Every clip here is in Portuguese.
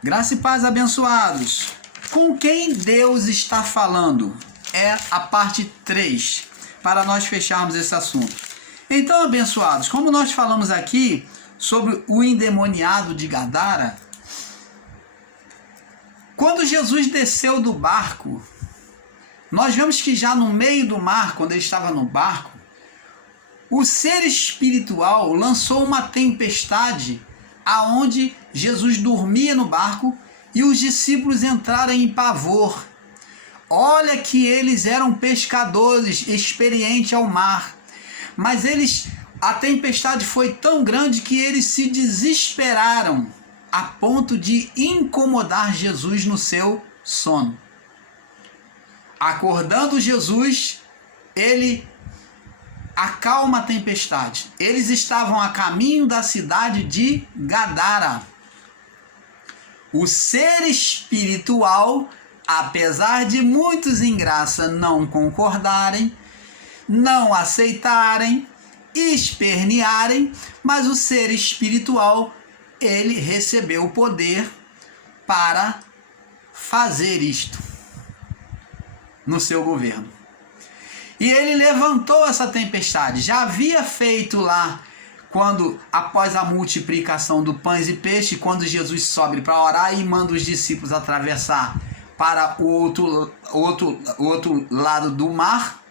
Graça e paz, abençoados. Com quem Deus está falando? É a parte 3, para nós fecharmos esse assunto. Então, abençoados, como nós falamos aqui sobre o endemoniado de Gadara, quando Jesus desceu do barco, nós vemos que já no meio do mar, quando ele estava no barco, o ser espiritual lançou uma tempestade aonde Jesus dormia no barco e os discípulos entraram em pavor. Olha que eles eram pescadores experientes ao mar, mas a tempestade foi tão grande que eles se desesperaram a ponto de incomodar Jesus no seu sono. Acordando Jesus, ele acalma a tempestade. Eles estavam a caminho da cidade de Gadara. O ser espiritual, apesar de muitos em graça não concordarem, não aceitarem, espernearem, mas o ser espiritual, ele recebeu o poder para fazer isto no seu governo. E ele levantou essa tempestade. Já havia feito lá, após a multiplicação do pães e peixe, quando Jesus sobe para orar e manda os discípulos atravessar para o outro lado do mar,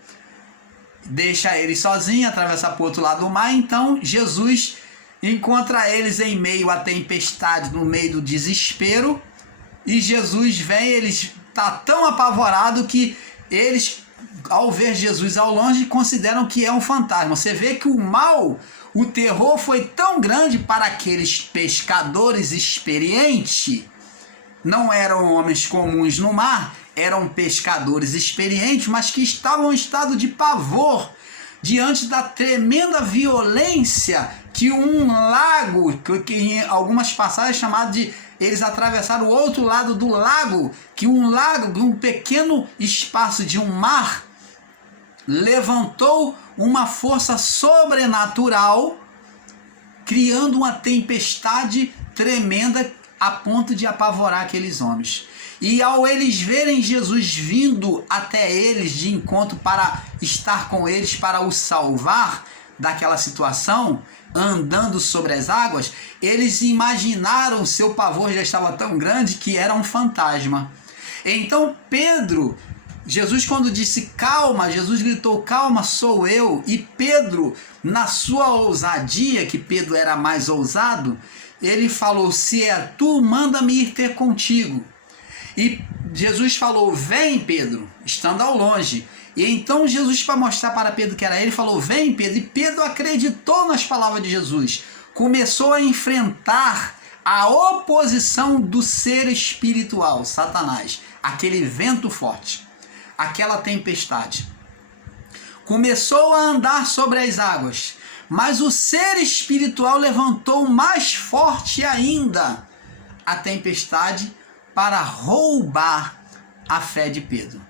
deixa eles sozinhos, atravessar para o outro lado do mar. Então Jesus encontra eles em meio à tempestade, no meio do desespero, e Jesus vem, eles estão tão apavorados que eles, ao ver Jesus ao longe, consideram que é um fantasma. Você vê que o mal, o terror foi tão grande para aqueles pescadores experientes. Não eram homens comuns no mar, eram pescadores experientes, mas que estavam em estado de pavor diante da tremenda violência que um lago, que em algumas passagens é chamado de, eles atravessaram o outro lado do lago, que um pequeno espaço de um mar levantou uma força sobrenatural, criando uma tempestade tremenda a ponto de apavorar aqueles homens. E ao eles verem Jesus vindo até eles de encontro para estar com eles, para os salvar daquela situação, andando sobre as águas, eles imaginaram, seu pavor já estava tão grande que era um fantasma. Então Jesus, quando disse calma, Jesus gritou calma, sou eu. E Pedro, na sua ousadia, que Pedro era mais ousado, ele falou, se é tu, manda-me ir ter contigo. E Jesus falou, vem Pedro, estando ao longe. E então Jesus, para mostrar para Pedro que era ele, falou, vem Pedro. E Pedro acreditou nas palavras de Jesus. Começou a enfrentar a oposição do ser espiritual, Satanás, aquele vento forte, aquela tempestade. Começou a andar sobre as águas, mas o ser espiritual levantou mais forte ainda a tempestade para roubar a fé de Pedro.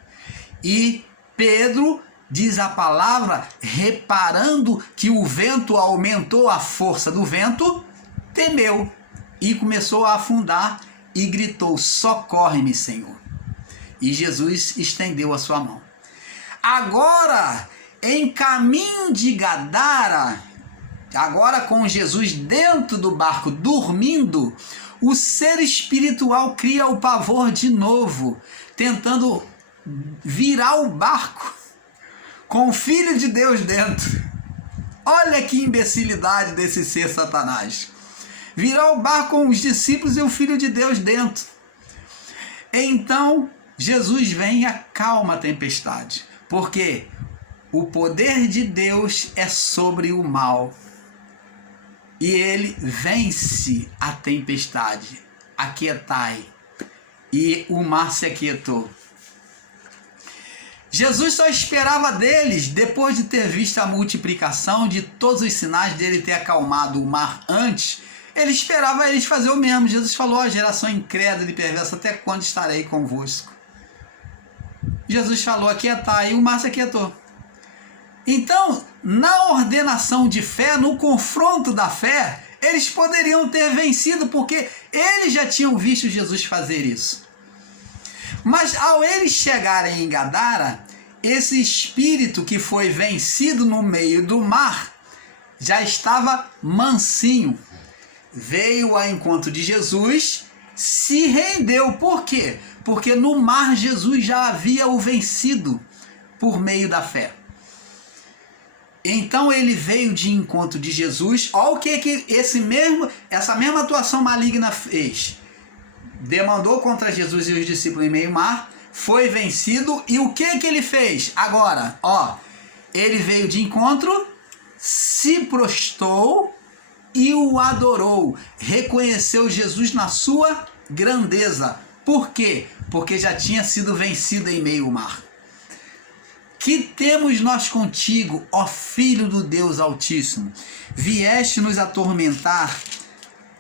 E Pedro, diz a palavra, reparando que o vento aumentou a força do vento, temeu e começou a afundar e gritou, socorre-me, Senhor. E Jesus estendeu a sua mão. Agora, em caminho de Gadara, agora com Jesus dentro do barco dormindo, o ser espiritual cria o pavor de novo, tentando virar o barco com o Filho de Deus dentro. Olha que imbecilidade desse ser Satanás. Virar o barco com os discípulos e o Filho de Deus dentro. Então Jesus vem e acalma a tempestade, porque o poder de Deus é sobre o mal. E ele vence a tempestade. Aquietai. E o mar se aquietou. Jesus só esperava deles, depois de ter visto a multiplicação, de todos os sinais dele ter acalmado o mar antes, ele esperava eles fazer o mesmo. Jesus falou, ó, geração incrédula e perversa, até quando estarei convosco? Jesus falou, aquietai, e o mar se aquietou. Então, na ordenação de fé, no confronto da fé, Eles poderiam ter vencido, porque eles já tinham visto Jesus fazer isso. Mas ao eles chegarem em Gadara, esse espírito que foi vencido no meio do mar já estava mansinho. Veio ao encontro de Jesus, se rendeu. Por quê? Porque no mar Jesus já havia o vencido por meio da fé. Então ele veio de encontro de Jesus. Olha o que essa mesma atuação maligna fez. Demandou contra Jesus e os discípulos em meio mar, foi vencido, e o que ele fez? Agora, ele veio de encontro, se prostrou e o adorou, reconheceu Jesus na sua grandeza. Por quê? Porque já tinha sido vencido em meio ao mar. Que temos nós contigo, ó Filho do Deus Altíssimo? Vieste nos atormentar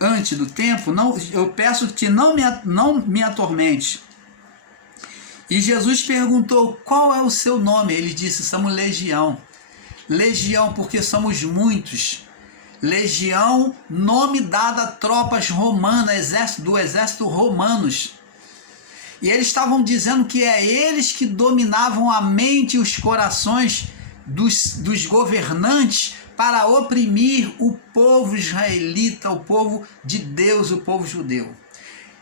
antes do tempo? Não, eu peço que não me atormente. E Jesus perguntou: qual é o seu nome? Ele disse: somos legião. Legião porque somos muitos. Legião, nome dado a tropas romanas, do exército romanos. E eles estavam dizendo que é eles que dominavam a mente e os corações dos governantes para oprimir o povo israelita, o povo de Deus, o povo judeu.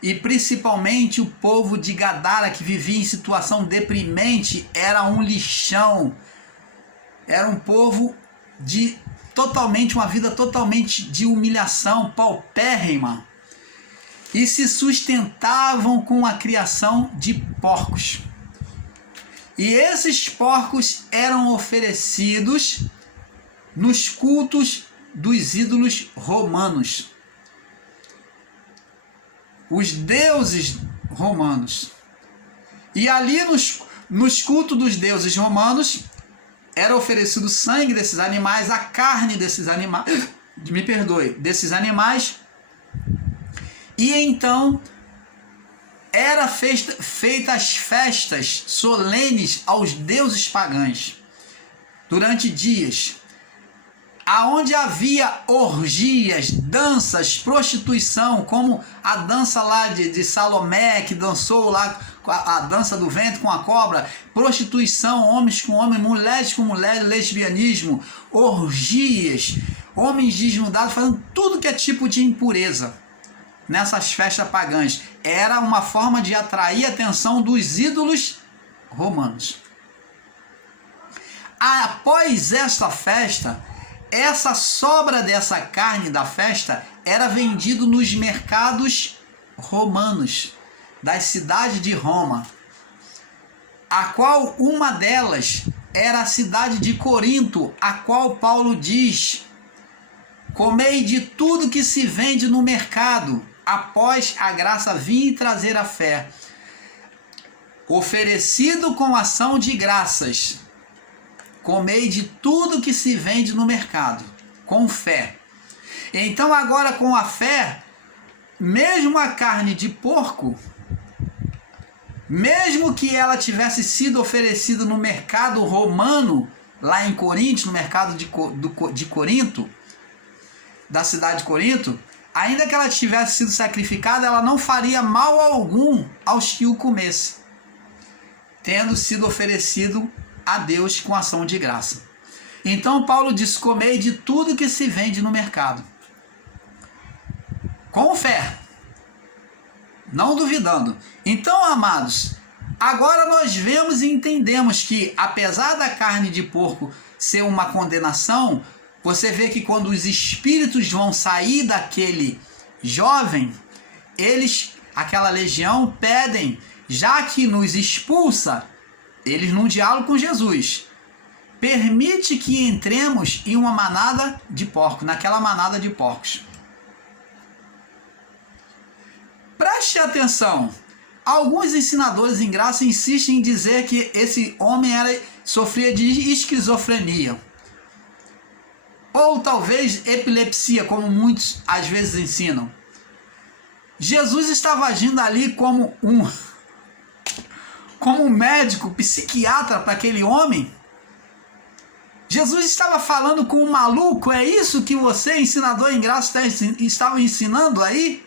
E principalmente o povo de Gadara, que vivia em situação deprimente, era um lixão. Era um povo de uma vida totalmente de humilhação, paupérrima. E se sustentavam com a criação de porcos. E esses porcos eram oferecidos nos cultos dos ídolos romanos. Os deuses romanos. E ali nos cultos dos deuses romanos era oferecido sangue desses animais, a carne desses animais, desses animais. E então era feitas festas solenes aos deuses pagãos durante dias, aonde havia orgias, danças, prostituição, como a dança lá de Salomé, que dançou lá a dança do ventre com a cobra, prostituição, homens com homens, mulheres com mulheres, lesbianismo, orgias, homens desnudados, fazendo tudo que é tipo de impureza nessas festas pagãs. Era uma forma de atrair a atenção dos ídolos romanos. Após esta festa, essa sobra dessa carne da festa era vendido nos mercados romanos das cidades de Roma, a qual uma delas era a cidade de Corinto, a qual Paulo diz: comei de tudo que se vende no mercado, após a graça vir e trazer a fé, oferecido com ação de graças. Comei de tudo que se vende no mercado, com fé. Então agora com a fé, mesmo a carne de porco, mesmo que ela tivesse sido oferecida no mercado romano, lá em Corinto, no mercado de Corinto, da cidade de Corinto, ainda que ela tivesse sido sacrificada, ela não faria mal algum aos que o comessem, tendo sido oferecido a Deus com ação de graça. Então Paulo diz: comei de tudo que se vende no mercado, com fé, não duvidando. Então, amados, agora nós vemos e entendemos que, apesar da carne de porco ser uma condenação, você vê que quando os espíritos vão sair daquele jovem, aquela legião, pedem, já que nos expulsa, eles num diálogo com Jesus, permite que entremos em uma manada de porcos, naquela manada de porcos. Preste atenção, alguns ensinadores em graça insistem em dizer que esse homem sofria de esquizofrenia, ou talvez epilepsia, como muitos às vezes ensinam. Jesus estava agindo ali como um médico, psiquiatra para aquele homem, Jesus estava falando com um maluco? É isso que você, ensinador em graça, estava ensinando aí?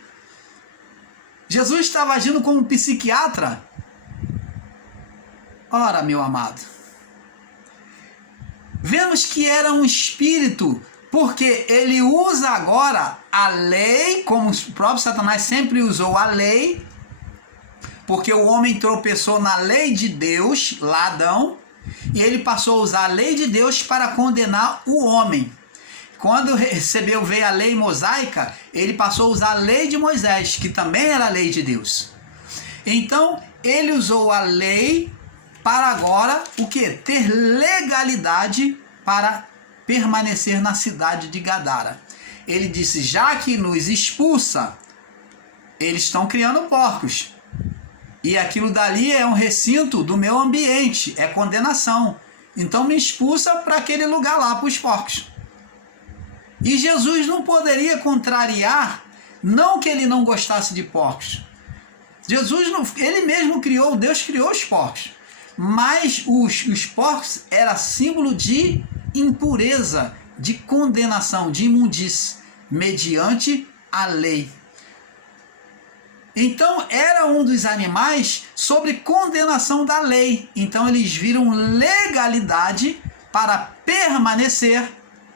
Jesus estava agindo como um psiquiatra? Ora, meu amado, vemos que era um espírito, porque ele usa agora a lei, como o próprio Satanás sempre usou a lei, porque o homem tropeçou na lei de Deus, lá Adão, e ele passou a usar a lei de Deus para condenar o homem. Quando veio a lei mosaica, ele passou a usar a lei de Moisés, que também era a lei de Deus. Então, ele usou a lei para agora, o quê? Ter legalidade para permanecer na cidade de Gadara. Ele disse, já que nos expulsa, eles estão criando porcos. E aquilo dali é um recinto do meu ambiente, é condenação. Então me expulsa para aquele lugar lá, para os porcos. E Jesus não poderia contrariar, não que ele não gostasse de porcos. Jesus, ele mesmo criou, Deus criou os porcos. Mas os porcos era símbolo de impureza, de condenação, de imundície, mediante a lei. Então era um dos animais sobre condenação da lei. Então eles viram legalidade para permanecer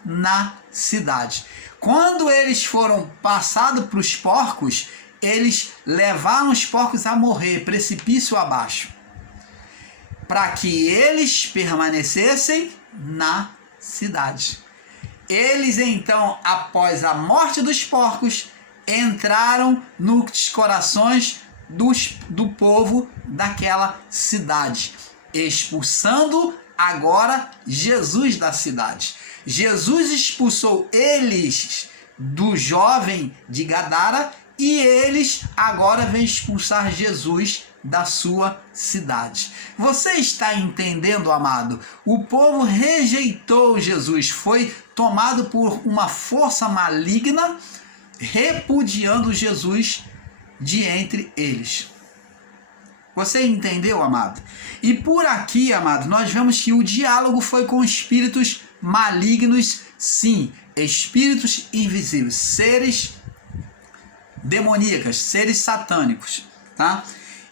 na cidade. Quando eles foram passados para os porcos, eles levaram os porcos a morrer, precipício abaixo, para que eles permanecessem na cidade. Eles então, após a morte dos porcos, entraram nos corações do povo daquela cidade, expulsando agora Jesus da cidade. Jesus expulsou eles do jovem de Gadara e eles agora vêm expulsar Jesus da sua cidade. Você está entendendo, amado? O povo rejeitou Jesus, foi tomado por uma força maligna, repudiando Jesus de entre eles. Você entendeu, amado? E por aqui, amado, nós vemos que o diálogo foi com espíritos malignos, sim, espíritos invisíveis, seres demoníacos, seres satânicos, tá?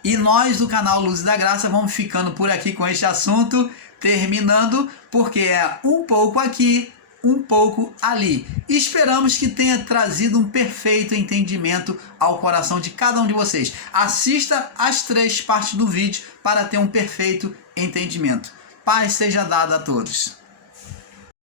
E nós do canal Luz da Graça vamos ficando por aqui com este assunto, terminando, porque é um pouco aqui, um pouco ali. E esperamos que tenha trazido um perfeito entendimento ao coração de cada um de vocês. Assista as 3 partes do vídeo para ter um perfeito entendimento. Paz seja dada a todos.